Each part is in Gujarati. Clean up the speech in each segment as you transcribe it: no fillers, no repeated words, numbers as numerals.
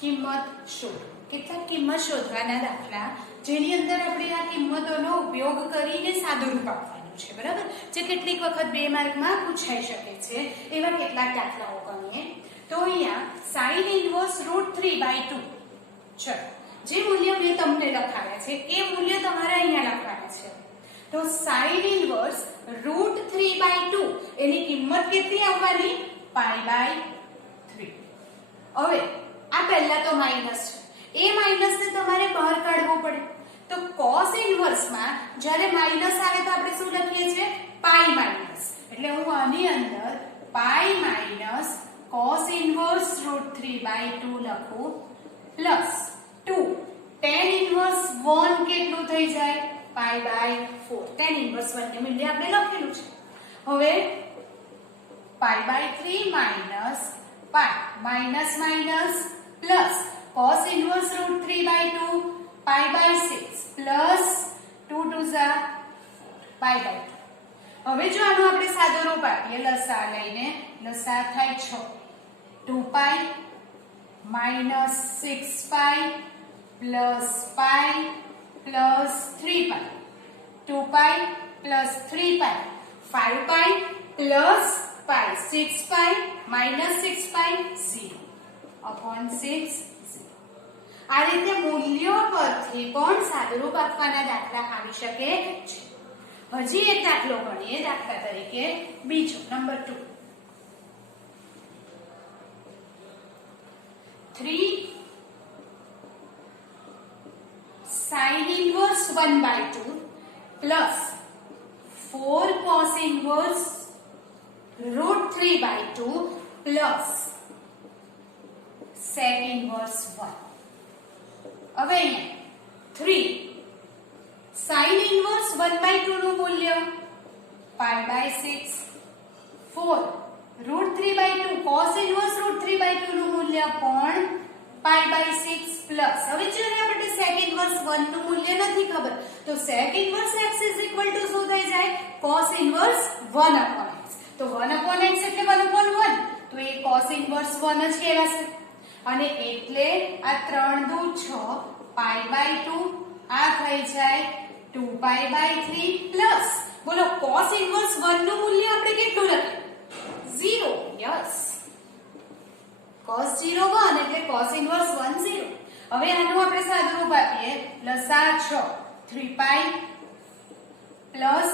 કિંમત શોધો. કેટલાક કિંમત શોધવાના દાખલા જેની અંદર આપણે આ કિંમતોનો ઉપયોગ કરીને સાદુરૂપ આપવાનું છે, બરાબર? જે કેટલીક વખત 2 માર્કમાં પૂછાઈ શકે છે એવા કેટલાક દાખલાઓ ગણીએ. તો અહીંયા sin ઇન્વર્સ √3/2 ચલો, જે મૂલ્ય મેં તમને લખાવ્યા છે એ મૂલ્ય તમારે અહીંયા લખવાના છે. તો sin ઇન્વર્સ √3/2 એની કિંમત કેટલી આવવાની? π/3. હવે આ પહેલા તો માઈનસ છે, એ માઈનસ ને તમારે બહાર કાઢવો પડે. તો cos ઇન્વર્સ માં જ્યારે માઈનસ આવે તો આપણે શું લખીએ છીએ? પાઈ માઈનસ. એટલે હું આની અંદર પાઈ માઈનસ cos ઇન્વર્સ √3/2 લખું પ્લસ 2 tan ઇન્વર્સ 1 કેટલું થઈ જાય? π/4. tan ઇન્વર્સ 1 ને મૂલ્ય આપણે લખેલું છે. હવે π/3 minus pi minus minus plus cos inverse √3/2 π/6 plus 2 2 ઝા π/2. હવે જો આનું આપણે સાદો રૂપ આપીએ લસા લઈને, લસા થાય 6. 2π - 6π પ્લસ પાઈ પ્લસ 3π. 2π પ્લસ 3π 5π પ્લસ પાઈ 6π - 6π 0 upon 6. આ રીતે મૂલ્યો પરથી પણ સાદુરૂપ આપવાના દાખલા આવી શકે છે. હજી એક દાખલો ગણીએ. દાખલા તરીકે બીજો number 2. 3 sin inverse 1/2 plus 4 cos inverse √3/2 plus sec inverse 1. હવે અહીંયા 3 sin ઇન્વર્સ 1/2 નું મૂલ્ય π/6, 4 √3/2 cos ઇન્વર્સ √3/2 નું મૂલ્ય પણ π/6 પ્લસ. હવે જ્યારે આપણે sec ઇન્વર્સ 1 નું મૂલ્ય નથી ખબર તો sec ઇન્વર્સ x શું થઈ જાય? cos inverse 1/x. તો 1/x એટલે 1/1, તો એ cos ઇન્વર્સ 1 જ કહેવાશે. અને એટલે આ 3 દુ 6 π/2 આ થઈ જાય 2π/3 પ્લસ બોલો cos ઇન્વર્સ 1 નું મૂલ્ય આપણે કેટલું લખીએ? 0. યસ, cos 0 1 એટલે cos ઇન્વર્સ 1 0. હવે આનું આપણે સાદુરૂપ આપીએ લસા 6 3π પ્લસ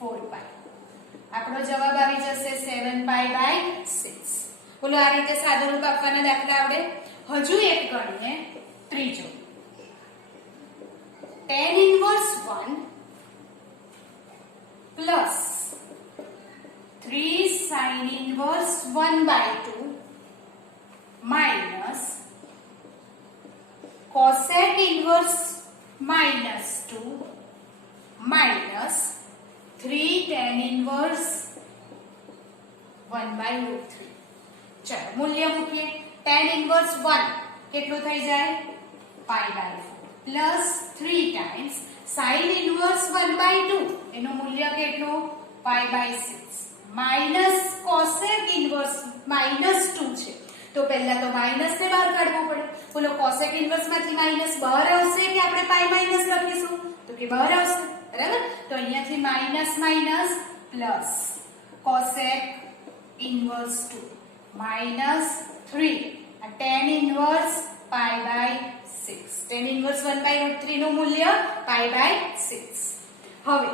4π. આપણો જવાબ આવી જશે 7π/6. બોલો આ રીતે સાદુરૂપ આપવાના દાખલા આવડે. હજુ એક ગણીએ ત્રીજો. tan inverse 1 plus 3 sin inverse 1/2 minus cosec inverse -2 minus 3 tan inverse 1/√3. ચાલો મૂલ્ય મૂકીએ. tan ઇન્વર્સ 1 કેટલું થઈ જાય? π/4 પ્લસ 3 ટાઈમ્સ sin ઇન્વર્સ 1/2 એનું મૂલ્ય કેટલું? π/6 માઈનસ cosec ઇન્વર્સ -2 છે તો પહેલા તો માઈનસ ને બહાર કાઢવું પડે. બોલો cosec ઇન્વર્સ માંથી માઈનસ બહાર આવશે કે આપણે પાઈ માઈનસ લખીશું? તો કે બહાર આવશે, બરાબર? તો અહીંયાથી minus minus plus cosec inverse 2 minus 3 tan inverse π/6. tan inverse 1/√3 નું મૂલ્ય π/6. હવે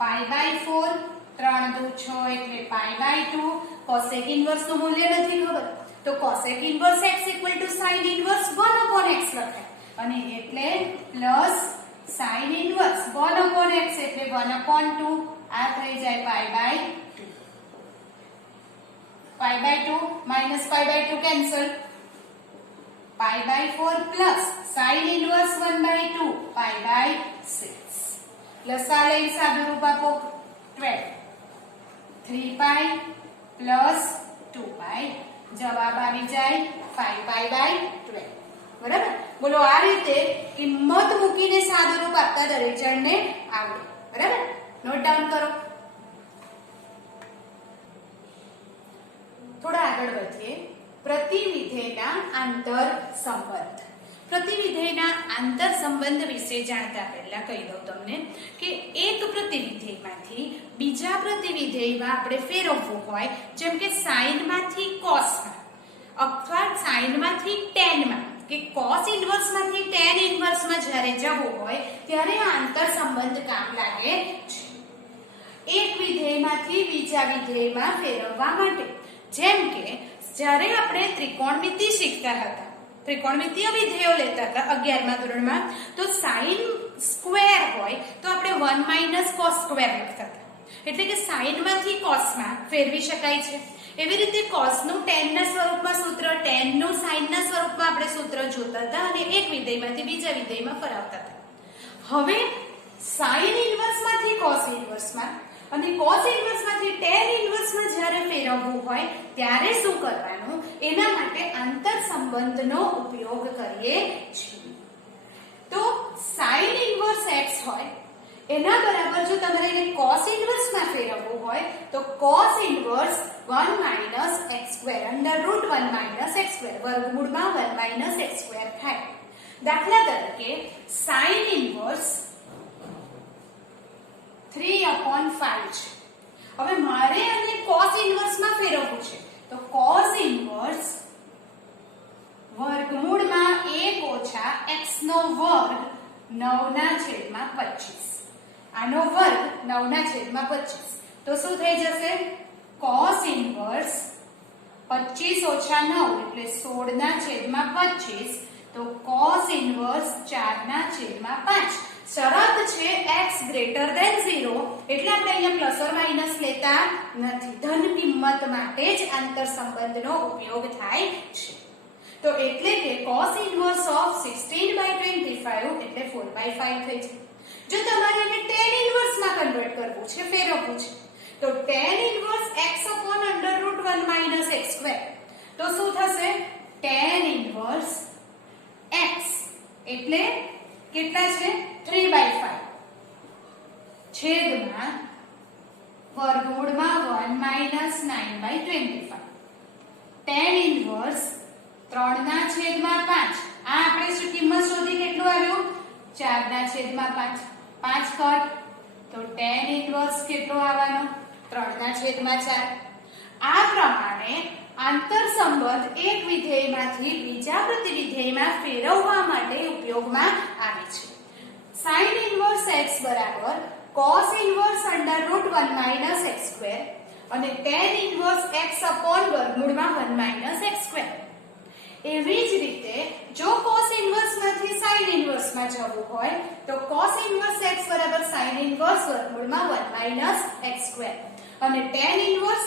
π/4 3 દુ 6 એટલે π/2. cosec ઇન્વર્સ નું મૂલ્ય નથી ખબર તો cosec inverse x sin inverse 1/x લખાય. અને એટલે પ્લસ sin ઇન્વર્સ 1/x એટલે 1/2 આ થઈ જાય π/2. π/2 minus π/2 cancel. π/4 plus sin inverse 1/2 π/6. લસા લઈ સાદુરૂપ આપો 12. 3π plus 2π જવાબ આવી જાય 5π/12. બરાબર? બોલો આ રીતે કિંમત મૂકીને સાદુરૂપ આપતા દરેક જણને આવડે. બરાબર? નોટ ડાઉન કરો. થોડા આગળ વધીએ. પ્રતિવિધેયના આંતર સંબંધ. પ્રતિવિધેયના આંતર સંબંધ વિશે જાણતા પહેલા કહી દઉં તમને કે એક પ્રતિવિધેયમાંથી બીજા પ્રતિવિધેયમાં આપણે ફેરવવું હોય, જેમ કે સાઇનમાંથી કોસમાં અથવા સાઇનમાંથી ટેનમાં કે કોસ ઇન્વર્સમાંથી ટેન ઇન્વર્સમાં જ્યારે જવું હોય ત્યારે આંતર સંબંધ કામ લાગે છે. એક વિધેયમાંથી બીજા વિધેયમાં ફેરવવા માટે, જેમ કે જ્યારે આપણે ત્રિકોણમિતિ શીખતા હતા, ત્રિકોણમિતિય વિધેયો લેતા હતા 11મા ધોરણમાં, તો સાઇન સ્ક્વેર હોય તો આપણે 1 - cos સ્ક્વેર લખતા હતા, એટલે કે સાઇનમાંથી કોસમાં ફેરવી શકાય છે. એવી રીતે કોસનું ટેનના સ્વરૂપમાં સૂત્ર, ટેનનું સાઇનના સ્વરૂપમાં આપણે સૂત્ર જોતા હતા અને એક વિધેયમાંથી બીજા વિધેયમાં ફરાવતા હતા. હવે સાઇન ઇન્વર્સમાંથી કોસ ઇન્વર્સમાં અને કોસ ઇન્વર્સમાંથી ટેન ઇન્વર્સમાં જ્યારે ફેરવવું હોય ત્યારે શું કરવાનું, એના માટે આંતર સંબંધનો ઉપયોગ કરીએ છીએ. તો સાઇન ઇન્વર્સ x હોય એના બરાબર જો તમારે એને કોસ ઇન્વર્સમાં ફેરવવું હોય તો કોસ ઇન્વર્સ 1 - x² √1 - x² વર્ગમૂળમાં 1 - x² થાય. દાખલા તરીકે સાઇન ઇન્વર્સ 3/5 છે. હવે મારે આને કોસ ઇન્વર્સમાં ફેરવવું છે તો કોસ ઇન્વર્સ વર્ગમૂળમાં 1 - x નો વર્ગ 9/25. આનો વર્ગ 9/25 તો શું થઈ જશે? cos ઇન્વર્સ 25 - 9 એટલે 16/25 તો cos ઇન્વર્સ 4/5. શરત છે x greater than 0 એટલે આપણે અહીંયા પ્લસ ઓર માઈનસ લેતા નથી. ધન કિંમત માટે જ આંતર સંબંધનો ઉપયોગ થાય છે. તો એટલે કે cos ઇન્વર્સ ઓફ 16/25 એટલે 4/5 થઈ છે. જો તમારે એને tan ઇન્વર્સમાં કન્વર્ટ કરવું છે, ફેરવવું છે, તો tan inverse x upon √1 - x². તો શું થશે? tan ઇન્વર્સ x એટલે કેટલા છે? 3/5 છેદમાં વર્ગમૂળમાં 1 - 9/25. tan inverse 3/5. આ આપણે શું કિંમત શોધી, કેટલું આવ્યું? 4/5. 5 કટ તો tan ઇન્વર્સ કેટલો આવવાનો? 3/4. આ પ્રમાણે આંતર સંબંધ એક વિધેયમાંથી બીજા પ્રતિવિધેયમાં ફેરવવા માટે ઉપયોગમાં આવે છે. sin ઇન્વર્સ x બરાબર cos ઇન્વર્સ √1 - x² અને tan ઇન્વર્સ x upon વર્ગમૂળમાં 1 - x². એવી જ રીતે જો cos ઇન્વર્સમાંથી sin ઇન્વર્સમાં જવું હોય તો cos ઇન્વર્સ x બરાબર sin ઇન્વર્સ વર્ગમૂળમાં 1 - x² અને tan ઇન્વર્સ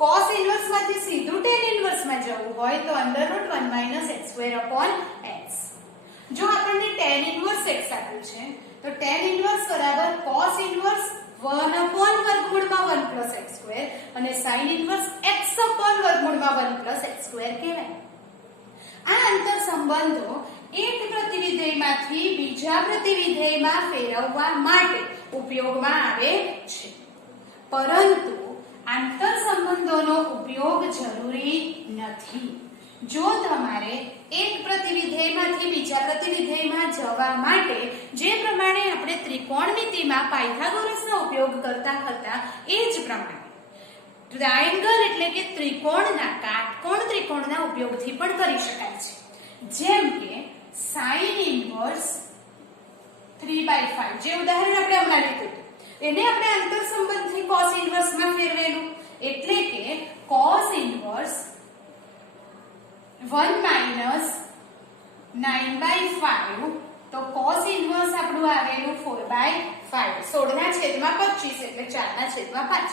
cos ઇન્વર્સમાંથી સીધું tan ઇન્વર્સમાં જવું હોય તો √1 - x² x. જો આપણને tan ઇન્વર્સ x આપ્યું છે તો tan ઇન્વર્સ બરાબર cos ઇન્વર્સ 1 વર્ગમૂળમાં 1 + x² અને sin ઇન્વર્સ x વર્ગમૂળમાં 1 + x² કહેવાય. આ આંતર સંબંધો એક પ્રતિવિધેયમાંથી બીજા પ્રતિવિધેયમાં ફેરવવા માટે ઉપયોગમાં આવે છે. પરંતુ આંતર સંબંધોનો ઉપયોગ જરૂરી નથી. જો તમારે એક પ્રતિવિધેયમાંથી બીજા પ્રતિવિધેયમાં જવા માટે જે પ્રમાણે આપણે ત્રિકોણમિતિમાં પાયથાગોરસનો ઉપયોગ કરતા હતા એ જ પ્રમાણે ટ્રાયેંગલ એટલે કે ત્રિકોણના કાટકોણ ત્રિકોણના ઉપયોગથી પણ કરી શકાય છે. જેમ કે sin ઇન્વર્સ 3/5 જે ઉદાહરણ આપણે હમણાં લીધું એને આપણે આંતર સંબંધથી cos ઇન્વર્સમાં ફેરવેલું, એટલે કે cos ઇન્વર્સ 1 - 9/5 તો cos ઇન્વર્સ આપણું આવેલું 4/5 16/25 એટલે 4/5.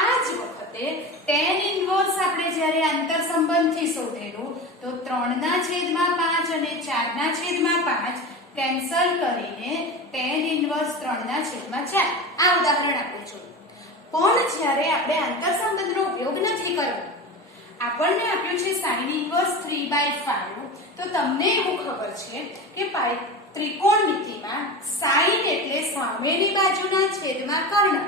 આ જ વખતે tan ઇન્વર્સ આપણે જ્યારે આંતર સંબંધથી શોધેલું તો 3/5 અને 4/5 કેન્સલ કરીને tan ઇન્વર્સ 3/4 આ ઉદાહરણ આપું છું. પણ જ્યારે આપણે આંતર સંબંધનો ઉપયોગ નથી કર્યો, આપણને આપ્યું છે sin ઇન્વર્સ 3/5 તો તમને એવું ખબર છે કે ત્રિકોણમિતિમાં sin એટલે સામેની બાજુના છેદમાં કર્ણ.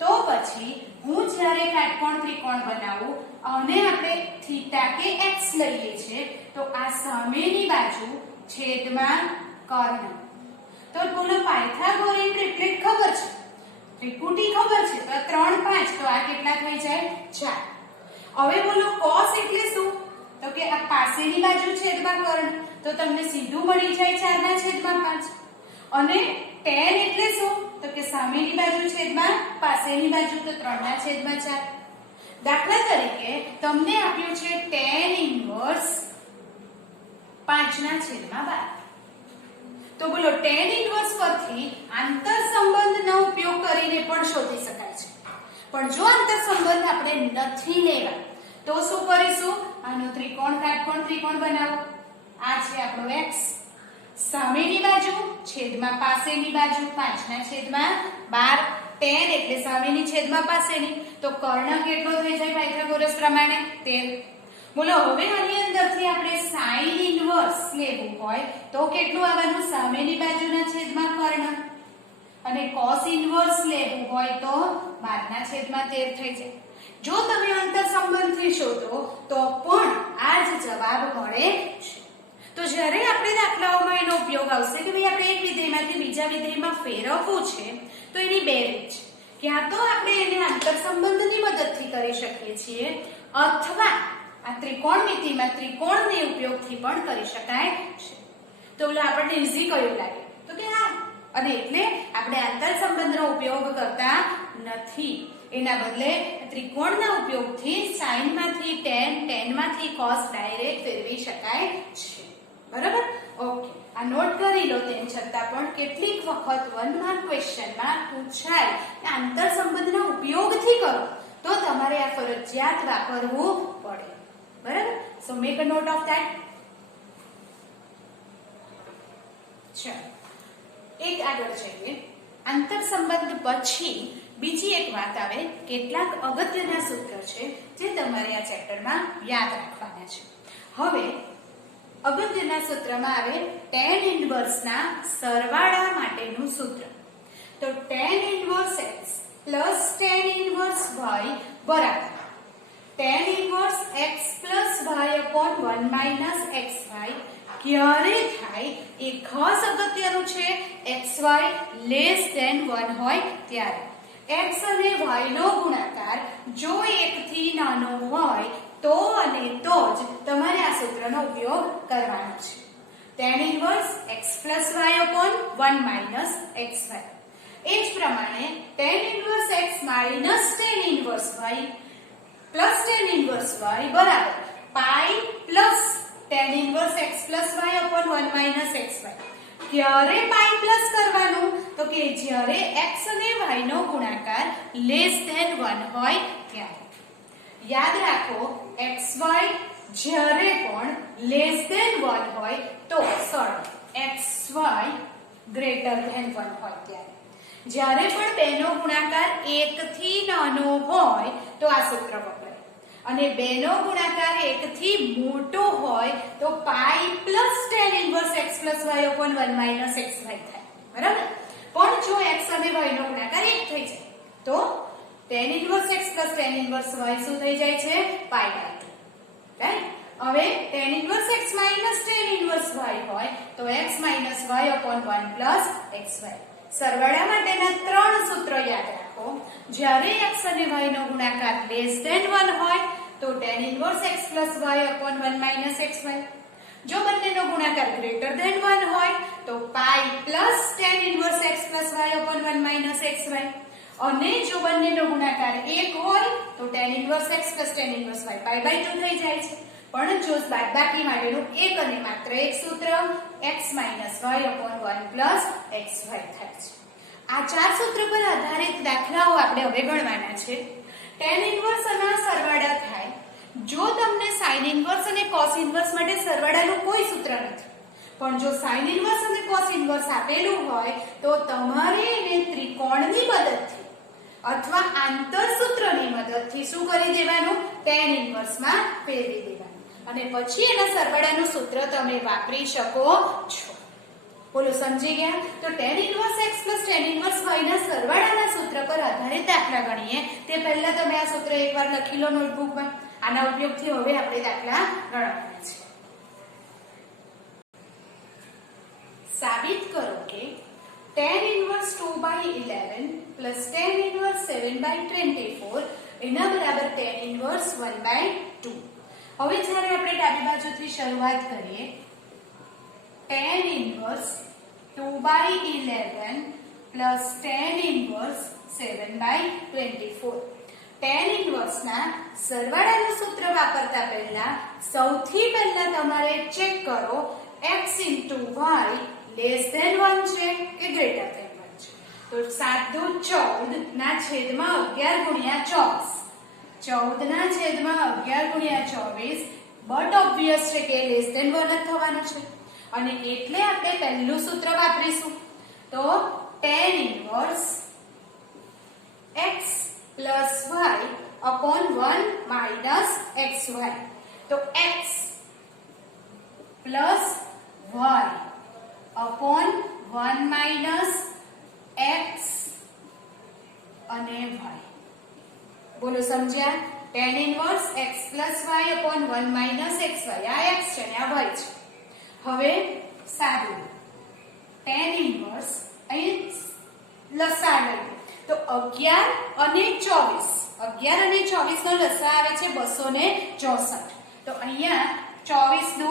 તો પછી હું જ્યારે કાટકોણ ત્રિકોણ બનાવું અને આપણે થીટા કે x લઈએ છે તો આ સામેની બાજુ છેદમાં કર્ણ. તો બોલો પાયથાગોરન ટ્રિપ્લેટ ખબર છે, ત્રિપુટી ખબર છે, તો 3 5 તો આ કેટલા થઈ જાય 4. હવે બોલો cos એટલે શું? તો કે આ પાસેની બાજુ છેદમાં કર્ણ, તો તમને સીધું મળી જાય 4/5. અને tan એટલે શું? તો કે સામેની બાજુ છેદમાં પાસેની બાજુ, તો 3/4. દાખલા તરીકે તમને આપ્યું છે tan ઇન્વર્સ 5/12. તો બોલો tan ઇન્વર્સ પરથી આંતર સંબંધનો ઉપયોગ કરીને પણ શોધી શકાય છે. પણ જો આંતર સંબંધ આપણે નથી લેવા તો શું કરીશું? આનો ત્રિકોણ કાટકોણ ત્રિકોણ બનાવો. આ છે આપણો x, સામેની બાજુ છેદમાં પાસેની બાજુ 5/12. tan એટલે સામેની છેદમાં પાસેની, તો કર્ણ કેટલો થઈ જાય પાયથાગોરસ પ્રમાણે? 13. બોલો હવે આની અંદરથી આપણે sin ઇન્વર્સ લેવું હોય તો કેટલું આવવાનું? સામેની બાજુના છેદમાં કર્ણ. અને cos ઇન્વર્સ લેવું હોય તો 12/13 થઈ જાય. જો તમે અંતર સંબંધથી શોધો તો પણ આ જ જવાબ મળે છે. તો જ્યારે આપણે દાખલાઓમાં એનો ઉપયોગ આવશે કે ભાઈ આપણે એક વિધેયમાંથી બીજા વિધેયમાં ફેરવવું છે તો એની બે રીત છે. ક્યાં તો આપણે એને આંતર સંબંધની મદદથી કરી શકીએ છીએ અથવા આ ત્રિકોણમિતિમાં ત્રિકોણના ઉપયોગથી પણ કરી શકાય છે. તો બોલો આપણને ઈઝી કયું લાગે? તો કે આ. અને એટલે આપણે આંતર સંબંધનો ઉપયોગ કરતા નથી, એના બદલે ત્રિકોણના ઉપયોગથી sin માંથી tan, tan માંથી cos ડાયરેક્ટ ફેરવી શકાય છે. બરાબર? ઓકે, આ નોટ કરી લો. તેમ છતાં પણ કેટલીક વખત 1 માર્ક ક્વેશ્ચનમાં પૂછાય કે આંતર સંબંધના ઉપયોગથી કરો તો તમારે આ ફરજિયાત વાપરવું પડે. બરાબર? So make a note of that. ચલો એક આગળ જઈએ. આંતર સંબંધ પછી બીજી એક વાત આવે, કેટલાક અગત્યના સૂત્ર છે જે તમારે આ ચેપ્ટરમાં યાદ રાખવાના છે. હવે અગત્યના સૂત્રમાં આવે tan ઇન્વર્સના સરવાળા માટેનું સૂત્ર. તો tan inverse x plus tan inverse y બરાબર tan inverse x plus y upon 1 - xy ક્યારે થાય એ ખાસ અગત્યનું છે. xy લેસ ધેન 1 હોય ત્યારે. x અને y નો ગુણાકાર જો 1 થી નાનો હોય તો અને તો જ તમારે આ સૂત્રનો ઉપયોગ કરવાનો છે. tan inverse x plus y upon 1 - xy. એ જ પ્રમાણે tan inverse x minus tan inverse y plus tan inverse y બરાબર pi plus tan inverse x plus y upon 1 - xy. ક્યારે પાઈ પ્લસ કરવાનું? તો કે જ્યારે x અને y નો ગુણાકાર લેસ ધેન 1 હોય ત્યારે. યાદ રાખો xy જ્યારે પણ લેસ ધેન 1 હોય તો xy ગ્રેટર ધેન 1 હોય ત્યારે. જ્યારે પણ બેનો ગુણાકાર 1 થી નાનો હોય તો આ સૂત્ર વપરાય. અને બેનો ગુણાકાર 1 થી મોટો હોય તો pi plus tan inverse x plus y upon 1 - xy થાય. બરાબર? પણ જો x અને y નો ગુણાકાર 1 થઈ જાય તો tan inverse x plus tan inverse y શું થઈ જાય છે? Pi by 2. રાઈટ? હવે tan inverse x minus tan inverse y હોય તો x minus y upon 1 plus xy. સરવાળા માટેના 3 સૂત્રો યાદ રાખો. જ્યારે x અને y નો ગુણાકાર લેસ ધેન 1 હોય તો tan inverse x plus y upon 1 - xy. જો બંનેનો ગુણાકાર ગ્રેટર ધેન 1 હોય તો pi plus tan inverse x plus y upon 1 - xy. અને જો બંનેનો ગુણાકાર 1 હોય તો tan inverse x plus tan inverse y pi by 2 થઈ જાય છે. પણ જો બાદબાકી માટેનું એક અને માત્ર એક સૂત્ર x minus y upon 1 plus xy થાય છે. આ 4 સૂત્ર પર આધારિત દાખલાઓ આપણે હવે ગણવાના છે. tan ઇન્વર્સ અને સરવાળા થાય. જો તમને sin ઇન્વર્સ અને cos ઇન્વર્સ માટે સરવાળાનું કોઈ સૂત્ર નથી, પણ જો sin ઇન્વર્સ અને cos ઇન્વર્સ આપેલું હોય તો તમારે એને ત્રિકોણની મદદથી અથવા આંતર સૂત્રની મદદથી શું કરી દેવાનું? tan ઇન્વર્સમાં ફેરવી દેવાનું. અને પછી એના સરવાળાનું સૂત્ર તમે વાપરી શકો છો. બોલો સમજી ગયા? તો tan inverse x plus tan inverse y ના સરવાળાના સૂત્ર પર આધારિત દાખલા ગણીએ તે પહેલા તમે આ સૂત્ર એકવાર લખી લો નોટબુકમાં. આના ઉપયોગથી હવે આપણે દાખલા ગણવાના છે. સાબિત કરો કે tan inverse 2/11 plus tan inverse 7/24 એના બરાબર tan inverse 1/2. હવે જ્યારે આપણે ડાબી બાજુથી શરૂઆત કરીએ, tan inverse 2/11 plus tan inverse 7/24. tan inverse ના સરવાળાનું સૂત્ર વાપરતા પહેલા સૌથી પહેલા તમારે ચેક કરો x into y less than 1 છે કે greater than 1 છે. તો 7 દુ 14 ના છેદમાં 11 ગુણ્યા 24, 14 ના છેદમાં 11 ગુણ્યા 24, બટ ઓબ્વિયસ છે કે લેસ ધેન 1 જ થવાનું છે અને એટલે આપણે પહેલું સૂત્ર વાપરીશું. તો tan inverse x plus y upon 1 minus xy. તો x plus y upon 1 minus x અને y. બોલો સમજ્યા? tan inverse x plus y upon 1 minus xy. આ x છે ને આ y છે. હવે સાદું tan inverse અહીં લસા લઈએ તો 11 અને 24, 11 અને 24 નો લસા આવે છે 264. તો અહીંયા 24 દુ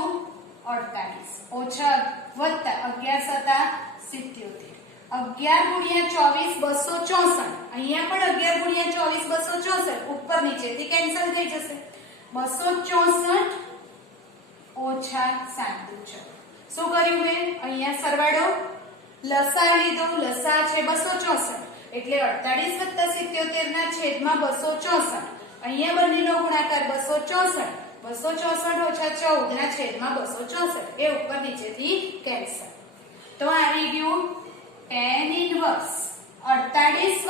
48 ઓછા વત્તા 11 સતા 77, 11 ગુણ્યા 24 264. અહીંયા પણ 11 ગુણ્યા 24 264 ઉપર નીચેથી કેન્સલ થઈ જશે. 264 ઓછા 7 દુ 14. શું કર્યું મેં? અહીંયા સરવાળો લસા લીધો, લસા છે 264 એટલે 48 + 77 ના છેદમાં 264. અહીંયા બંનેનો ગુણાકાર 264, 264 ઓછા 14 ના છેદમાં 264 એ ઉપર નીચેથી કેન્સલ. તો આવી ગયું tan inverse 48 +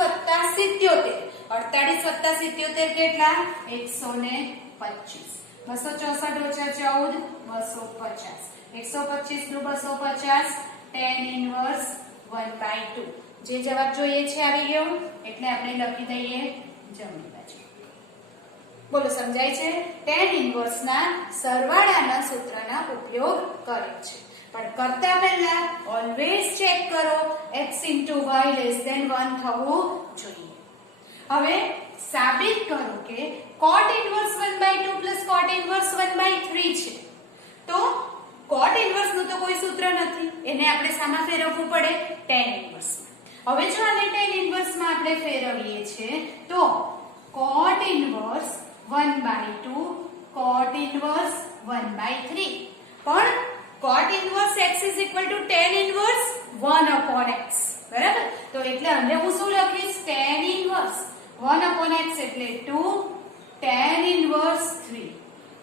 77. 48 + 77 કેટલા? 125. 264 ઓછા 14 250. 125 નું 250 tan inverse 1/2. જે જવાબ જોઈએ છે આવી ગયો એટલે આપણે લખી દઈએ જમણી બાજુ. બોલો સમજાય છે? tan inverse ના સરવાળાના સૂત્રના ઉપયોગ કરે છે, પણ કરતા પહેલા ઓલવેઝ ચેક કરો x into y less than 1 થવું જોઈએ. હવે સાબિત કરો કે cot inverse 1/2 plus cot inverse 1/3 છે. તો cot inverse નું તો કોઈ સૂત્ર નથી, એને આપણે સામા ફેરવવું પડે tan inverse માં. હવે જો આને tan inverse માં આપણે ફેરવીએ છે તો cot inverse 1/2 cot inverse 1/3. પણ cot inverse x is equal to tan inverse 1 upon x. બરાબર? તો એટલે અંદર હું શું લખીશ? tan inverse 1 upon x એટલે 2 tan inverse 3.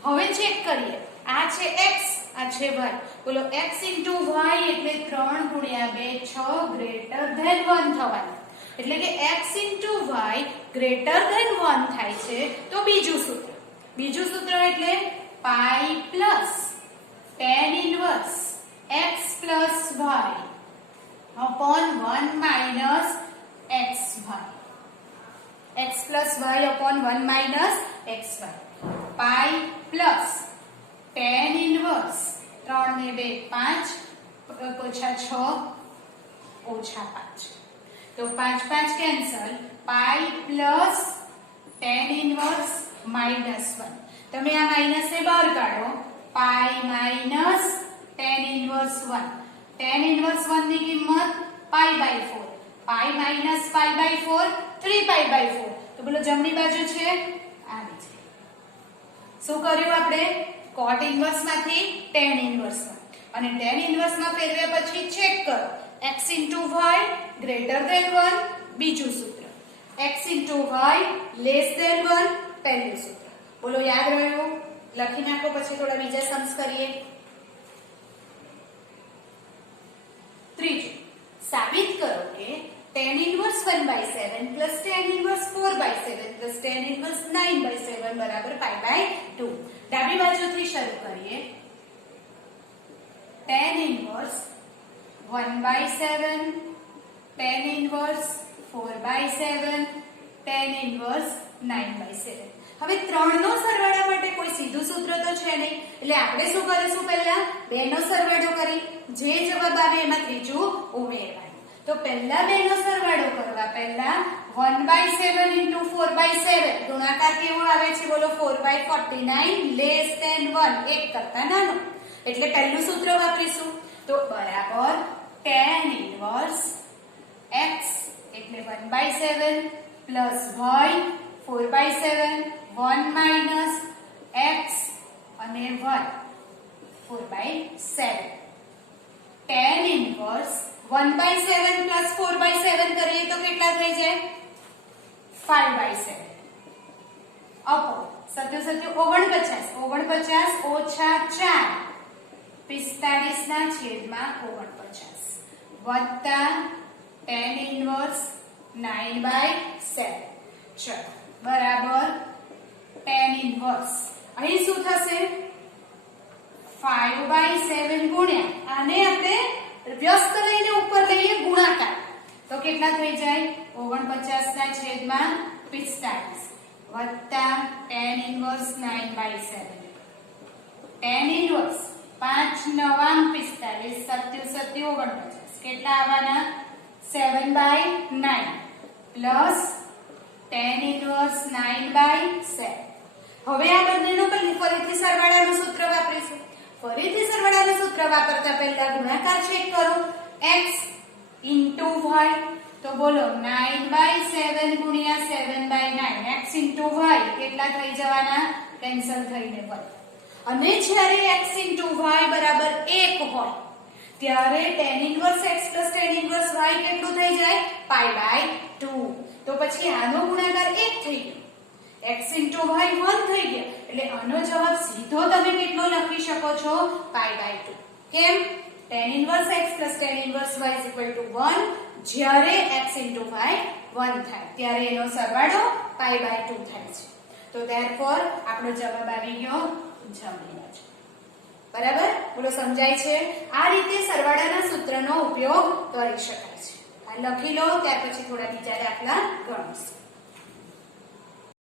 હવે ચેક કરીએ, આ છે x, આ છે y. બોલો x into y એટલે 3 ગુણ્યા 2 6 greater than 1 થવાનું. એટલે કે x into y greater than 1 થાય છે તો બીજું સૂત્ર એટલે pi plus tan inverse x plus y upon 1 minus xy. x plus y upon 1 minus xy. pi plus tan inverse 3 ને 2 5 ઓછા 6 ઓછા 5. તો 5 5 cancel. pi plus tan inverse minus 1. તમે આ માઈનસ ને બહાર કાઢો. pi minus tan inverse 1. tan inverse 1 ની કિંમત pi/4. pi minus pi/4 3pi/4. તો બોલો જમણી બાજુ છે આવી છે. શું કર્યું આપણે? cot inverse માંથી tan inverse માં, અને tan inverse માં ફેરવ્યા પછી ચેક કરો x into y greater than 1 બીજું સૂત્ર, x into y less than 1 પહેલું સૂત્ર. બોલો યાદ રહ્યું? લખી નાખો, પછી થોડા બીજા સમ્સ કરીએ. ત્રીજું, સાબિત કરો કે tan inverse 1/7 plus tan inverse 4/7 plus tan inverse 9/7 બરાબર pi/2. ડાબી બાજુથી શરૂ કરીએ. tan inverse 1/7 tan inverse 4/7 tan inverse 9/7. હવે 3 નો સરવાળા માટે કોઈ સીધું સૂત્ર તો છે નહીં, એટલે આપણે શું કરીશું? પહેલા 2 નો સરવાળો કરી જે જવાબ આવે એમાં ત્રીજું ઉમેરવાનું. તો પહેલા 2 નો સરવાળો કરવા પહેલા 1/7 into 4/7 ગુણાકાર કેવો આવે છે? બોલો 4/49 less than 1 1 કરતા નાનો, એટલે પહેલું સૂત્ર વાપરીશું. તો બરાબર tan inverse x એટલે 1/7 plus y 4/7 1 minus x અને 1 4/7 tan inverse 1/7 plus 4/7 કરીએ તો કેટલા થઈ જાય? 5/7 અપો 7 49 ઓછા 4 45 ના છેદમાં 49 વત્તા tan inverse 9/7 ચલો બરાબર tan inverse અહીં શું થશે? 5/7 ગુણ્યા આને આપણે વ્યસ્ત લઈને ઉપર લઈએ ગુણાકાર તો કેટલા થઈ જાય? 49 ના છેદમાં 45 વત્તા tan inverse 9/7 tan inverse 5 9 45 7 49 કેટલા આવવાના? 7/9 પ્લસ tan inverse 9/7. હવે આ બંનેનો ફરીથી સરવાળાનું સૂત્ર વાપરીશું. ફરીથી સરવાળાનું સૂત્ર વાપરતા પહેલા ગુણાકાર ચેક કરો. x into y તો બોલો 9/7 ગુણ્યા 7/9 x into y કેટલા થઈ જવાના? કેન્સલ થઈને 1. અને જ્યારે x into y બરાબર 1 હોય ત્યારે tan inverse x plus tan inverse y કેટલું થઈ જાય? pi/2. તો પછી આનો ગુણાકાર 1 થઈ ગયો, x into y 1 થઈ ગયો, એટલે આનો જવાબ સીધો તમે કેટલો લખી શકો છો? pi/2. કેમ? tan inverse x plus tan inverse y is equal to 1 જ્યારે x into y 1 થાય ત્યારે એનો સરવાળો pi/2 થાય છે. તો therefore આપણો જવાબ આવી ગયો જમણી બાજુ. બરાબર? બોલો સમજાય છે? આ રીતે સરવાળાના સૂત્રનો ઉપયોગ કરી શકાય છે. આ લખી લો, ત્યાર પછી થોડા બીજા દાખલા ગણીશું.